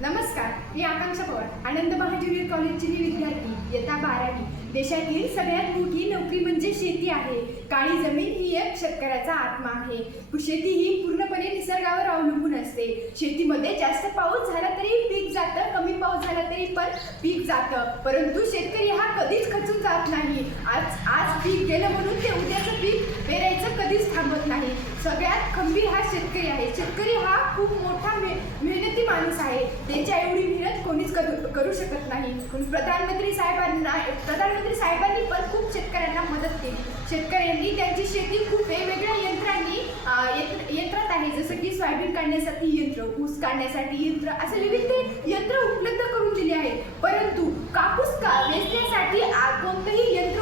नमस्कार, मी आकांक्षा पवार, आनंद महाज्युनियर कॉलेजची विद्यार्थी, इयत्ता 12वी। देशातील सगळ्यात मोठी नोकरी म्हणजे शेती आहे। काळी जमीन ही एक शेतकऱ्याचा आत्मा आहे। शेती ही पूर्णपणे निसर्गावर अवलंबून असते। शेतीमध्ये जास्त पाऊस झाला तरी पीक जातं, कमी पाऊस झाला तरी पण पीक जातं, परंतु शेतकरी हा कधीच खचून जात नाही। आज पीक गेलं म्हणून ते उद्याचं पीक पेरायचं कधीच थांबत नाही। सगळ्यात खंबीर हा शेतकरी आहे। शेतकरी हा खूप मोठा मेहनती माणूस आहे। त्याच्या एवढी मेहनत कोणीच करू शकत नाही। प्रधानमंत्री साहेबांनी पण खूप शेतकऱ्यांना मदत केली। शेतकऱ्यांनी त्यांची शेती खूप वेगवेगळ्या यंत्रात आहे, जसं की सोयाबीन काढण्यासाठी यंत्र, ऊस काढण्यासाठी यंत्र, असे विविध यंत्र उपलब्ध करून दिले आहेत। परंतु कापूस वेचण्यासाठी कोणतंही यंत्र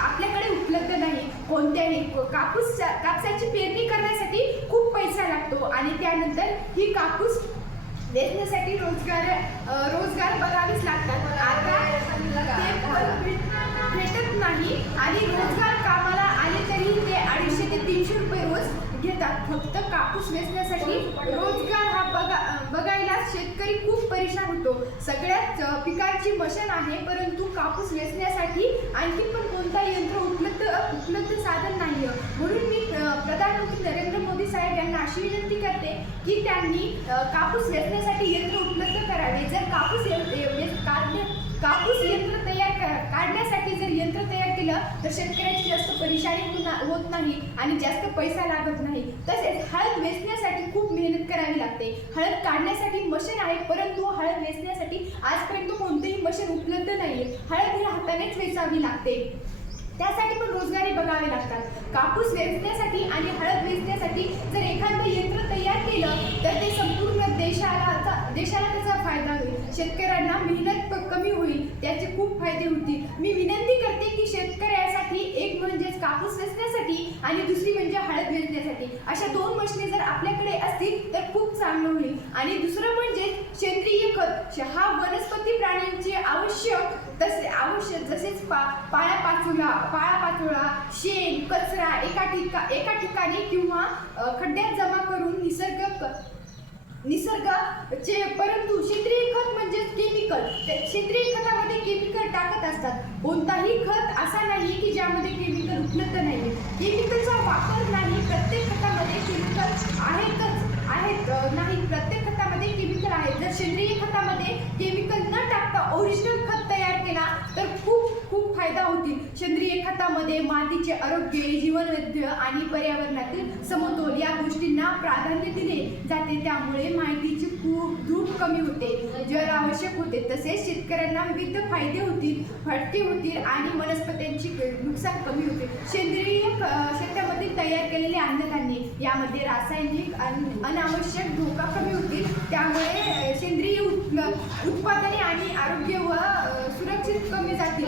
आपल्याकडे उपलब्ध नाही। कोणत्याही कापसाची पेरणी करण्यासाठी खूप पैसा लागतो आणि त्यानंतर ही कापूस वेचण्यासाठी रोजगार बघावेच लागतात। आता ते भेटत नाही आणि रोजगार कामाला आले तरी ते 250 ते 300 रुपये रोज घेतात। फक्त कापूस वेचण्यासाठी रोजगार हा बघायला शेतकरी खूप परेशान होतो। सगळ्याच पिकांची मशान आहे, परंतु कापूस वेचण्यासाठी आणखी पण कोणताही यंत्र उपलब्ध साधन नाही। म्हणून मी प्रधानमंत्री नरेंद्र मोदी साहेब यांना अशी विनंती करते की त्यांनी कापूस वेचण्यासाठी यंत्र उपलब्ध करावे। जर कापूस यंत्र काढण्यासाठी जर यंत्र तयार केलं तर शेतकऱ्याची जास्त परेशानी होत नाही आणि जास्त पैसा लागत नाही। तसेच हळद वेचण्यासाठी खूप मेहनत करावी लागते। हळद काढण्यासाठी मशीन आहे, परंतु हळद वेचण्यासाठी आजपर्यंत कोणतेही मशीन उपलब्ध नाहीये। हळद ही हातानेच वेचावी लागते, त्यासाठी पण रोजगारी बघावे लागतात। कापूस वेचण्यासाठी आणि हळद वेचण्यासाठी जर एखादं यंत्र तयार केलं तर ते संपूर्ण देशाला त्याचा फायदा होईल। शेतकऱ्यांना मेहनत कमी होईल, त्याचे खूप फायदे होतील। मी विनंती करते की शेतकऱ्यासाठी एक म्हणजे कापूस वेचण्यासाठी आणि दुसरी म्हणजे हळद वेचण्यासाठी अशा 2 मशिनी जर आपल्याकडे असतील तर खूप चांगलं होईल। आणि दुसरं म्हणजे सेंद्रिय खत, हा वनस्पती प्राण्यांचे आवश्यक जसेच पाळापाचोळा, शेण, कचरा एका ठिकाणी किंवा खड्ड्यात जमा करून निसर्गाचे, परंतु सेंद्रिय खत म्हणजे केमिकल, सेंद्रिय खतामध्ये केमिकल टाकत असतात। कोणताही खत असा नाही की ज्यामध्ये केमिकल उपलब्ध नाही। केमिकलचा वापर नाही, प्रत्येक खतामध्ये केमिकल नाही, प्रत्येक खतामध्ये केमिकल आहेत। जर सेंद्रिय खतामध्ये केमिकल न टाकता ओरिजिनल खत तयार केला तर खूप फायदा होतील। सेंद्रिय खतामध्ये मातीचे आरोग्य, जीवनवैविध्य आणि पर्यावरणातील समतोल या गोष्टींना प्राधान्य दिले जाते। त्यामुळे मातीची धूप कमी होते, जल आवश्यक होते, तसेच शेतकऱ्यांना विविध फायदे होतील, फटके होतील आणि वनस्पतींची नुकसान कमी होते। सेंद्रिय शेतामध्ये तयार केलेले अन्नधान्य यामध्ये रासायनिक अनावश्यक धोका कमी होतील। त्यामुळे सेंद्रिय उत्पादने आणि आरोग्य व सुरक्षित कमी जातील।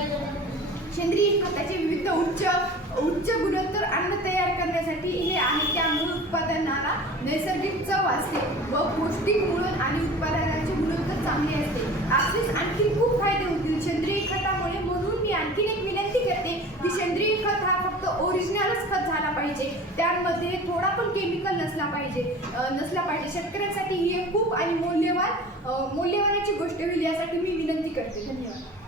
सेंद्रिय खताचे विविध उच्च गुणोत्तर अन्न तयार करण्यासाठी हे आहे, त्यामुळे उत्पादनाला नैसर्गिक चव असते व पौष्टिक गुण आणि उत्पादनाचे गुणोत्तर चांगले असते। असेच आणखी खूप फायदे होतील सेंद्रिय खतामुळे। म्हणून मी आणखी एक विनंती करते की सेंद्रिय खत हा फक्त ओरिजिनलच खत झाला पाहिजे, त्यामध्ये थोडा पण केमिकल नसला पाहिजे। शेतकऱ्यांसाठी ही खूप आणि मौल्यवानाची गोष्ट होईल, यासाठी मी विनंती करते। धन्यवाद।